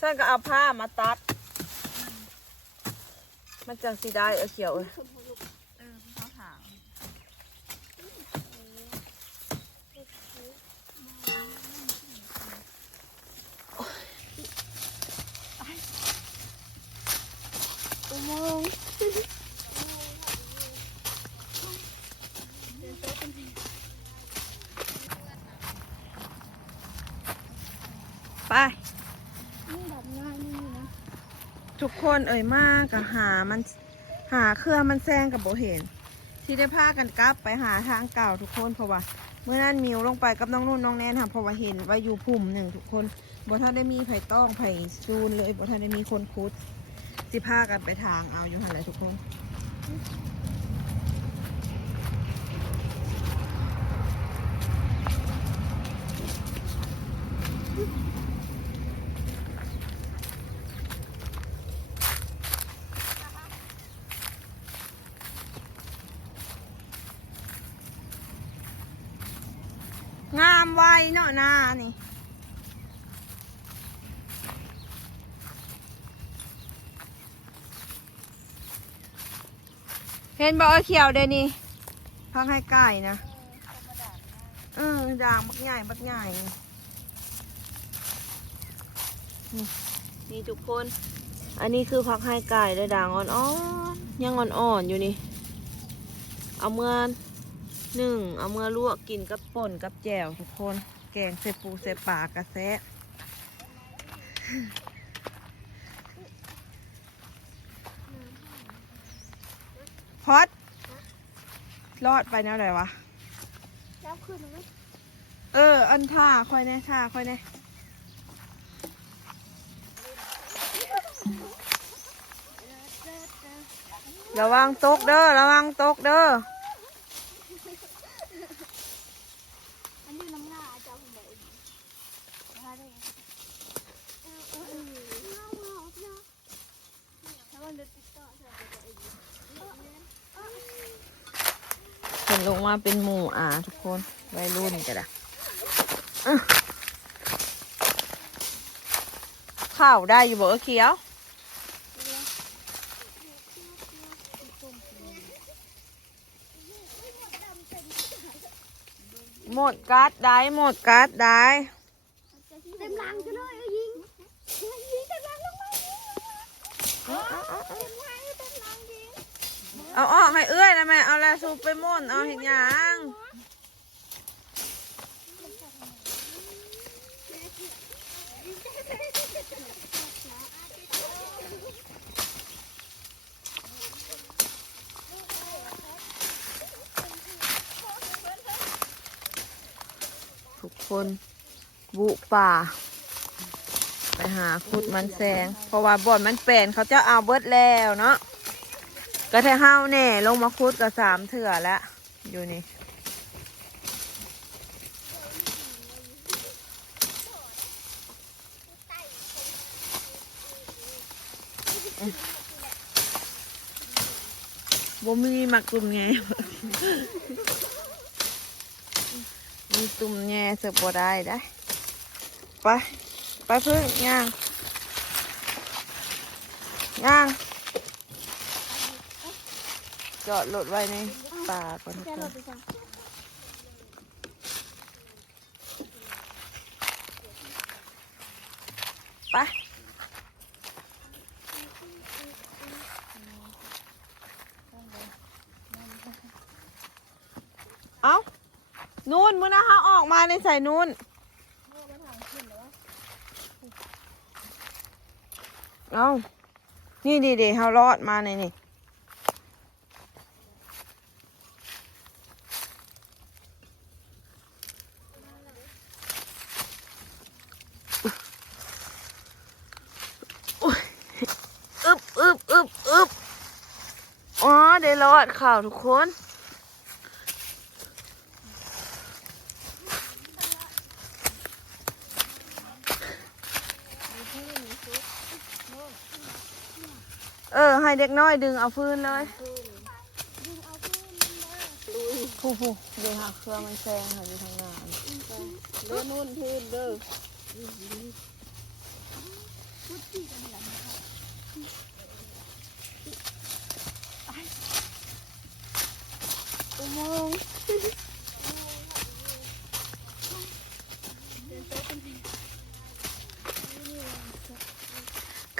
ฉันก็เอาผ้ามาตัดมันจังสีได้เขียวเขาถามอุโมงค์ไปทุกคนมากกับหาเครือมันแซงกับโบเห็นที่ได้พากันกลับไปหาทางเก่าทุกคนเพราะว่าเมื่อนั้นมิวลงไปกับน้องนุ่นน้องแนนค่ะเพราะว่าเห็นว่าอยู่พุ่มหนึ่งทุกคนบ่ท่านได้มีไผ่ต้องไผ่ซูนเลยบ่ท่านได้มีคนคุดสิพากันไปทางเอาอยู่หันเลยทุกคนงามไวเนาะนานี่เห็นบ่เขียวเดนี่พักให้ไก่นะด่างบักใหญ่บักใหญ่นี่ทุกคนอันนี้คือพักให้ไก่เลยด่างอ่อนๆยังอ่อนๆอยู่นี่เอาเมื่อเอาเมื่อลวกกินกับป่นกับแจ่วทุกคนแกงเสปูเสปากระแซะฮอตรอดไปแล้วไหนวะอันท่าค่อยแน่ท่าค่อยแน่ระวังตกเด้อระวังตกเด้อเห็นลงมาเป็นหมู่ทุกคนวัยรุ่นกันละข้าวได้อยู่บ่เขียวหมดการ์ดได้หมดการ์ดได้เต็มรังกันเลยยิงเต็มรังลงมาเอาออกให้เอื้อยนะแม่เอาละสูบไปม่นเอาเห็นยังทุกคนบุป่าไปหาขุดมันแซงเพราะว่าบ่อนมันแปลนเขาจะเอาเบิดแล้วเนาะก็แท้ห้าวแน่ลงมาขุดกับ3 เถื่อแล้วอยู่นี่บ่มีหมักตุ่มแง่มีตุ่มแง่เสิร์ฟบ่ได้ไปเพื่อนย่างจอดรถไว้ในป่าก่อนทุกคนไปเอานู่นมื้อนะฮะออกมาในใส่นู่นเอานี่ดีๆเขารอดมาในนี่อึบอ๋อได้รอดข่าวทุกคนให้เด็กน้อยดึงเอาฟืนเลยผู้เดี๋ยวหาเครื่องมันแซงค่ะอยู่ทางงาน เดินนู่นพื้นเด้อ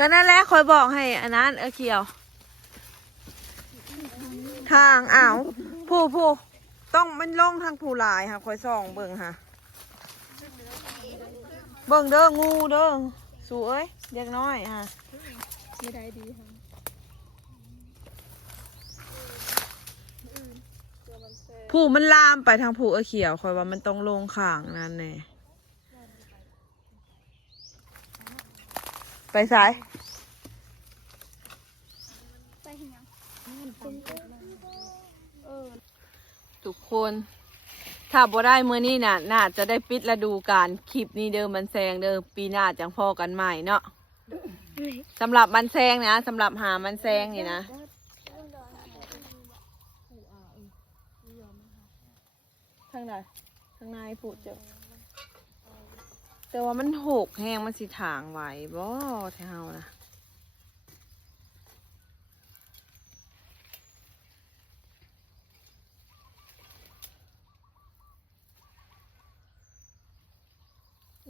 ก็นั่นแหละคอยบอกให้อันนั้นเขียว ทางอ้าวผู้ต้องมันลงทางผู้หลายค่ะคอยส่องเบิ่งค่ะ เบิ่งเด้องูเด้อสวยเด็กน้อยค่ะ ไม่ได้ดีค่ะ ผู้มันลามไปทางผู้เขียวคอยว่ามันต้องลงข้างนั่นแน่ไปสาย ไปเห็นยัง ทุกคน ถ้าบ่ได้มื้อนี้น่ะน่าจะได้ปิดฤดูกาลคลิปนี้เดิมมันแซงเดิมปีหน้าจังพอกันใหม่เนาะสำหรับมันแซงนะสำหรับหามันแซงนี่นะทางไหนทางในผู้เจอแต่ว่ามันหกแห้งมันสิถางไหวบ่แถวนะ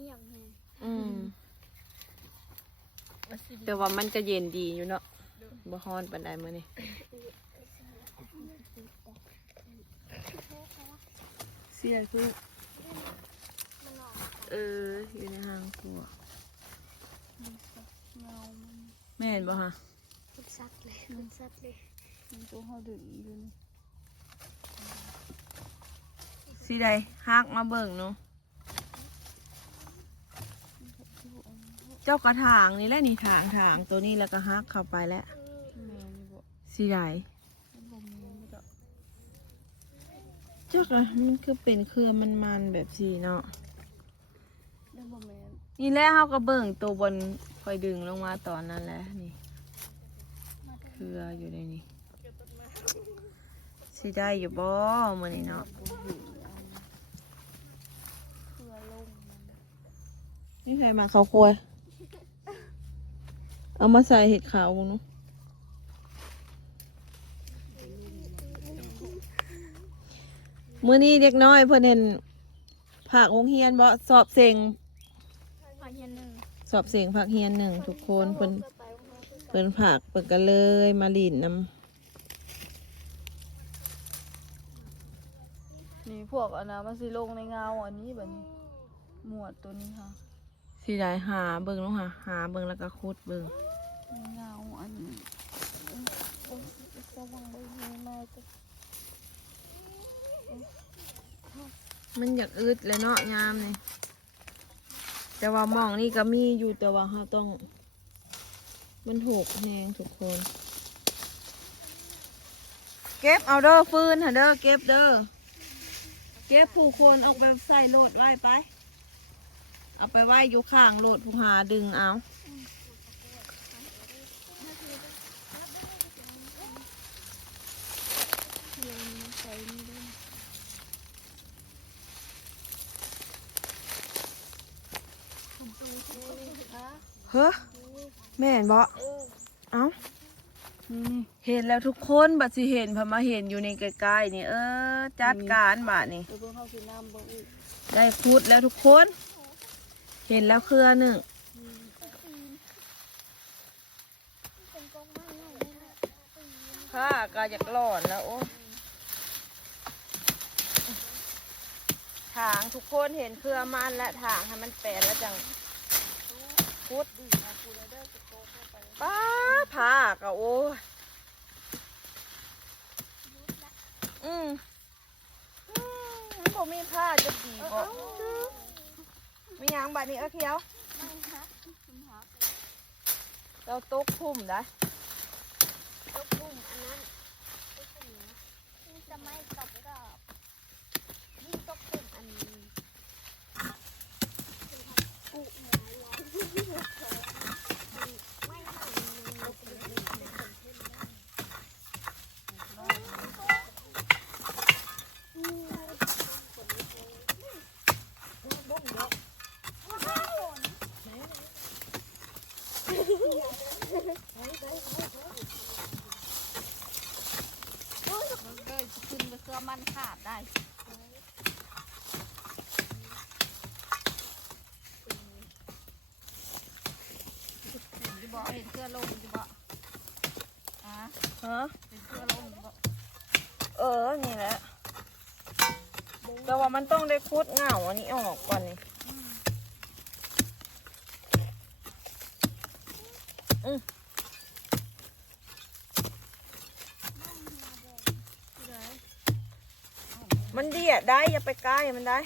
อย่างไง แต่ว่ามันจะเย็นดีอยู่เนาะบ่ฮ้อนปานใดมื้อนี้เสียคืออยู่ในห้างครัวแม่นบ่ฮะ มันซัดเลยมันซัดเลยมันตัวเขาดึงอยู่นี่ สิได้ฮักมาเบิ่งเนาะเจ้ากระถางนี่แหละนี่ถางตัวนี้แล้วก็ฮักเข้าไปแล้วสิได้เจ้าก็มันคือเป็นเครือมันแบบสีเนาะนี่แหละเขาก็เบิ่งตัวบนคอยดึงลงมาตอนนั้นแหละนี่เครืออยู่ในนี้สิได้อยู่บ่มื้อนี้เนาะนี่ใครมาเขาควยเอามาใส่เห็ดขาวเนาะมื้อนี้เด็กน้อยเพิ่นเห็นผักโรงเรียนบ่สอบเสียง พอเย็นหนึ่ง สอบเสียงผักเฮียนหนึ่งทุกคนเพิ่นผักเปิดกันเลยมาลีนน้ นี่พวกอันนะมันสิลงในเงาอันนี้แบบนี้หมวดตัวนี้ค่ะ ำสิได้หาเบิ่งลงหาเบิ่งแล้วก็คุดเบิ่ง ในเงาอันนี้จะวางไว้ในไม้ก็ มันอยากอึดเลยเนาะยามนี่แต่ว่าหมองนี่ก็มีอยู่แต่ว่าเราต้องมันหกแหงทุกคน เก็บเอาเด้อฟืนหาเด้อเก็บเด้อเก็บผู้คนเอาไปใส่โหลดไว้ไปเอาไปไว้อยู่ข้างโหลดผู้หาดึงเอาเฮ้อแม่นบ่เอ้า นี่ เห็นแล้วทุกคนบัดสิเห็นพอมาเห็นอยู่ในใกล้ๆนี่จัดการบาดนี่ เดี๋ยวเพิ่งเข้าสีน้ำบ่อีก ได้คุดแล้วทุกคน เห็นแล้วเครือหนึ่งผ้าก็อยากหลอนแล้วโอ้ถางทุกคนเห็นเครือมันและถางให้มันแปลนแล้วจังคุดป้าผ้าก็โอ้มันบ่มีผ้าจะดีบ่ไม่ยังบัดนี้เขียวเราตกทุ่มได้ ตกปุ่มอันนั้นนี่จะไม่ตกกรอบยิ่งตกปุ่มอันนี้กุหนาร้อนไม่ห่างมันเลยขึ้นไปเครือมันขาดได้ บ่เห็นเสื้อลงจิบ่อ่ะ ฮะ เห็นเสื้อลงจิบ่ นี่แหละแต่ว่ามันต้องได้คุดเหงาอันนี้ออกก่อนนี่มันเดียดได้อย่าไปใกล้มันได้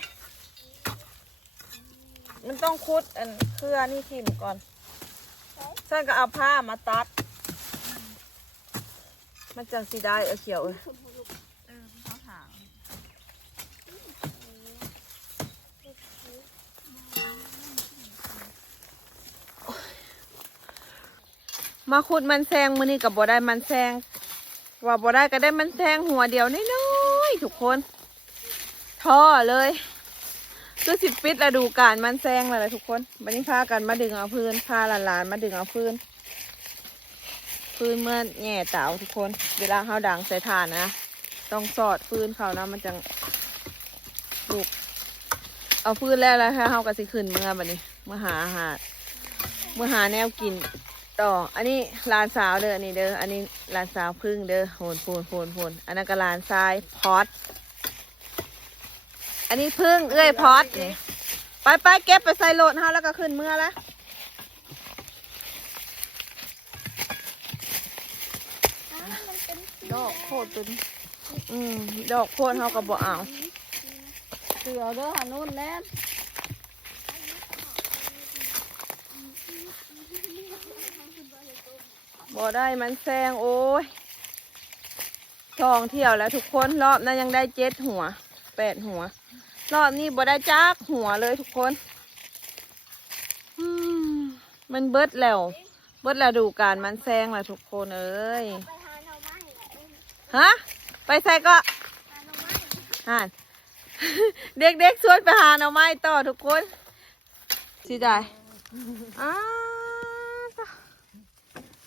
มันต้องคุดอันเครือนี่ทิ่มก่อนฉันก็เอาผ้ามาตัด มันจังสีได้เขียว เขาถาง มาขุดมันแซงมื้อนี้กับบ่ได้มันแซงว่าบ่ได้ก็ได้มันแซงหัวเดียวน้อยๆทุกคนท่อเลยคือสิปิดฤดูกาลมันแซงแล้วล่ะทุกคนบัดนี้พากันมาดึงเอาพื้นพาหลานๆมาดึงเอาพื้นเมื่อแง่เต่าทุกคนเวลาเฮาดังใส่ถ่านนะต้องสอดพื้นเขานะมันจังลูกเอาพื้นแล้วถ้าเฮาก็สิขึ้นเมื่อบัดนี้มาหาอาหารมาหาแนวกินต่ออันนี้หลานสาวเด้ออันนี้เด้ออันนี้หลานสาวพึ่งเด้อโหนอันนั้นก็หลานทรายพอดอันนี้พึ่งเอ้ยพอดนี่ไปเก็บไปใส่โหลดเฮาแล้วก็ขึ้นเมื่อละมันเป็นสี ดอกโคตรเป็นดอกโคตรเฮาก็บ่เอา เสือเด้อหานู่นแน่น บ่ได้มันแซงโอ้ยท่องเที่ยวแล้วทุกคนรอบนั้นยังได้7 หัว8 หัวรอบนี้บ่ได้จักหัวเลยทุกคนมันเบิดแล้วดูการมันแซงแล้วทุกคนเอ้ย ไปหาหน่อไม้แหละ ฮะไปใส่ก็ หาหน่อไม้ ห่าน เด็กๆชวนไปหาหน่อไม้ต่อทุกคนสิได้อ้า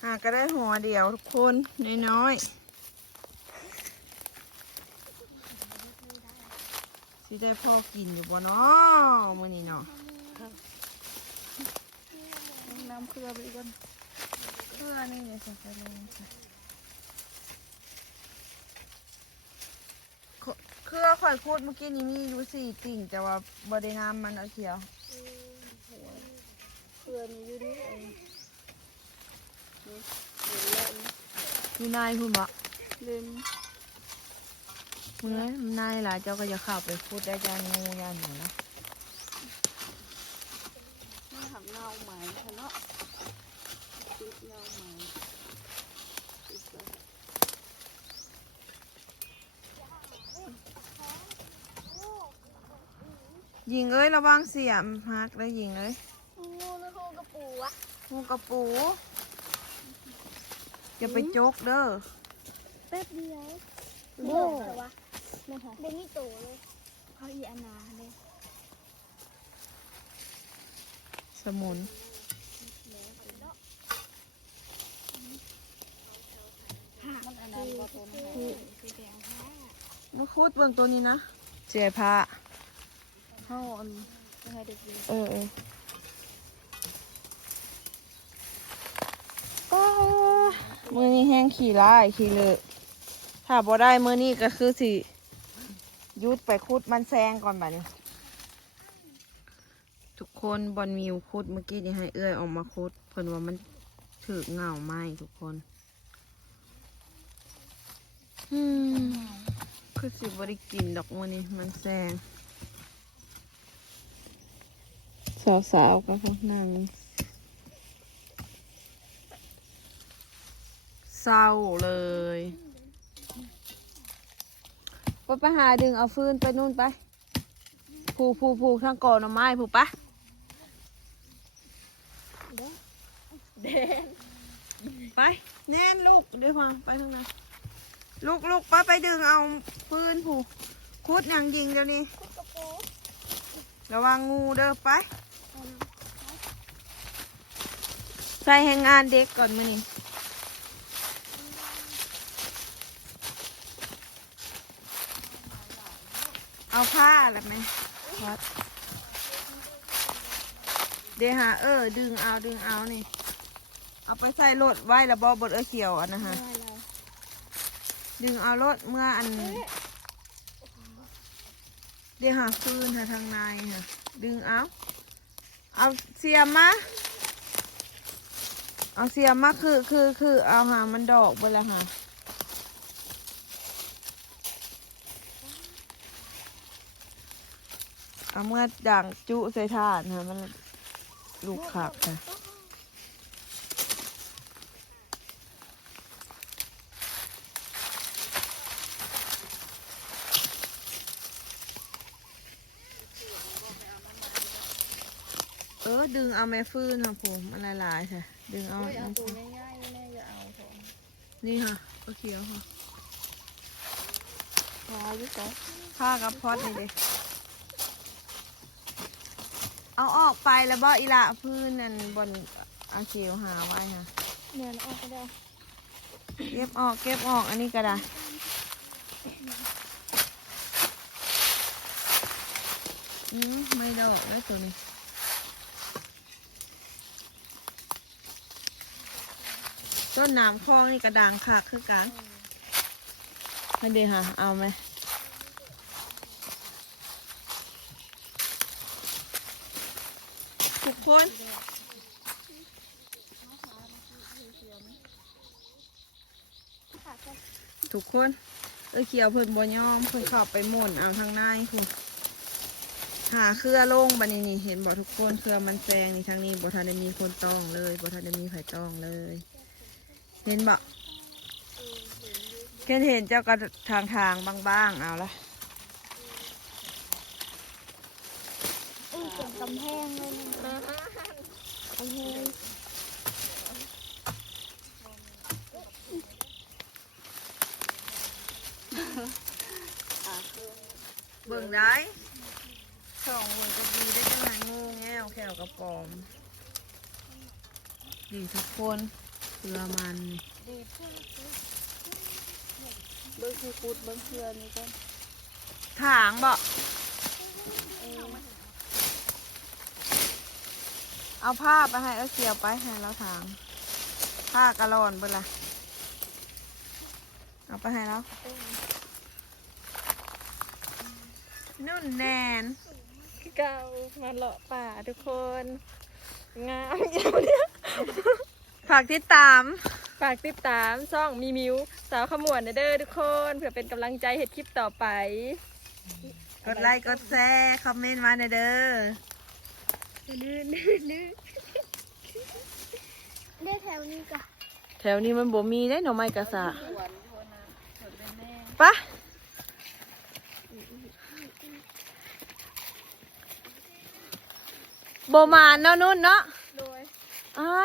หาก็ได้หัวเดียวทุกคนน้อยๆสิได้พ่อกินอยู่บ่เนาะมื้อนี้เนาะ น้ำเครือไปก่อน เครือนี่เนี่ยใส่ลงเครือข่อยพูดเมื่อกี้นี้มีอยู่4 ติ่งแต่ว่าบ่ได้น้ำมันเอาเขียว เครือนี่อยู่นี่เองนี่เห็นแล้ว อยู่นายคุณบ่ เล่ม เมื่อนายหลายเจ้าก็จะเข้าไปพูดได้จานงูยานหนูนะ นี่หักเงาไหมเนาะติดเงาไหมติดไป ยิงเอ้ยระวังเสียมฮักแล้วยิงเอ้ย งูนะงูกระปูอะ งูกระปูอย่าไปจกเด้อ แป๊บเดียวโบเหรอวะโบมีโตเลยเขาอีอานาเลย สมุน มันอันนั้นก็ตัวนี้ คือแดงผ้า มาคูดเบิ่งตัวนี้นะเสียผ้า เข้าอันจะให้เด็กกิน ก็มือนี้แห้งขี่ไล่ขี่เลยถ้าบ่ได้มือนี้ก็คือสิยุดไปคุดมันแซงก่อนบัดนี้ ทุกคนบอลมิวคุดเมื่อกี้นี่ให้เอื้อยออกมาคุดเพิ่นว่ามันถือเงาไหมทุกคนคือสิบ่ได้กินดอกมือนี้มันแซงสาวๆก็ข้างนั่งเศร้าเลยไปหาดึงเอาฟืนไปนู่นไปผูทางก่อนเอาไม้ผูปะไปแน่นลูกเดี๋ยวฟังไปทางนั้นลูกไปดึงเอาฟืนผูคุดอย่างยิงเดี๋ยวนี้ คุดกระปู ระวังงูเด้อไปใส่แหงงานเด็กก่อนมื้อนี้เอาผ้าอะไรไหมวัดเดี๋ยวหาดึงเอานี่ เอาไปใส่รถไว้แล้วบดเขียวอันนะฮะดึงเอารถเมื่ออันเดี๋ยวหาฟืนหาทางในค่ะดึงเอาเสียมมาเอาเสียมมาคือเอาหามันดอกไปแล้วค่ะเอาเมื่อด่างจุใส่ถ่านค่ะมันลูกขับค่ะดึงเอาแม่ฟื้นค่ะผมมันหลายๆค่ะดึงเอา เอาตัวง่ายๆแม่อย่าเอาของ นี่ค่ะก็เขียวค่ะ พออยู่ก่อน ผ้ากับพอดนี่เลยเอาออกไปแล้วบ่อีละพื้นนั่นบนเอาเขียวหาไว้ค่ะ เดินออกก็ได้ เก็บออกอันนี้ก็ได้ไม่ดอกเลยตัวนี้ต้นน้ำคลองนี่กระดังคักคือกันมาดีค่ะเอาไหมทุกคนทุกคนเขียวเพิ่นบ่ยอมเพิ่นเข้าไปหม่นเอาทางในคุณหาเครือลงบัดนี้นี่เห็นบ่ทุกคนเครือมันแซงนี่ทางนี้บ่ทันได้มีคนต้องเลยบ่ทันได้มีไผต้องเลย เห็นบ่เห็นเจ้าก็ทางบ้างๆเอาละ เก็บกำแพงเลยนะโอ้โห เบิ่งได้ช่องเบิ่งก็ดีได้จังไหนงูแง่วแขวกระปอมดีทุกคนเพื่อมัน เบิ้งคือพูดเบิ้งเพื่อนนี่ก่อน ถางบ่เอาผ้าไปให้เกี่ยวไปให้เราถางผ้ากระลอนเบิ่งละเอาไปให้เรานุ่นแนน เก่ามาเลาะป่าทุกคน งามอย่างเนี้ย ฝากติดตาม ฝากติดตามช่องมีมิวสาวขมวดเด้อทุกคนเพื่อเป็นกำลังใจเฮ็ดคลิปต่อไป กดไลค์กดแชร์คอมเมนต์มาหน่อยเด้อ ลื่นได้แถวนี้ก่ะ แถวนี้มันบ่มีได้หน่อไม้กระสาปะบ่มานเนาะนุ่นเนาะ โดย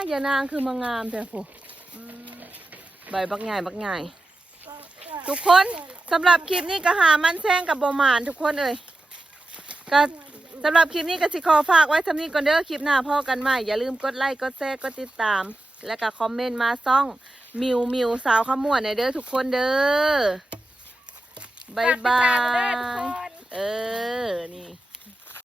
อย่านางคือมางามแต่โหใบบักใหญ่บักใหญ่ทุกคนสำหรับคลิปนี้ก็หามันแซงกับบ่มานทุกคนเอ่ยก็สำหรับคลิปนี้ก็สิขอฝากไว้สำนี้ก่อนเด้อคลิปหน้าพ่อกันใหม่อย่าลืมกดไลค์กดแชร์กดติดตาม และก็คอมเมนต์มาซ่องมิวสาวขมวดในเด้อทุกคนเด้อบายบายนี่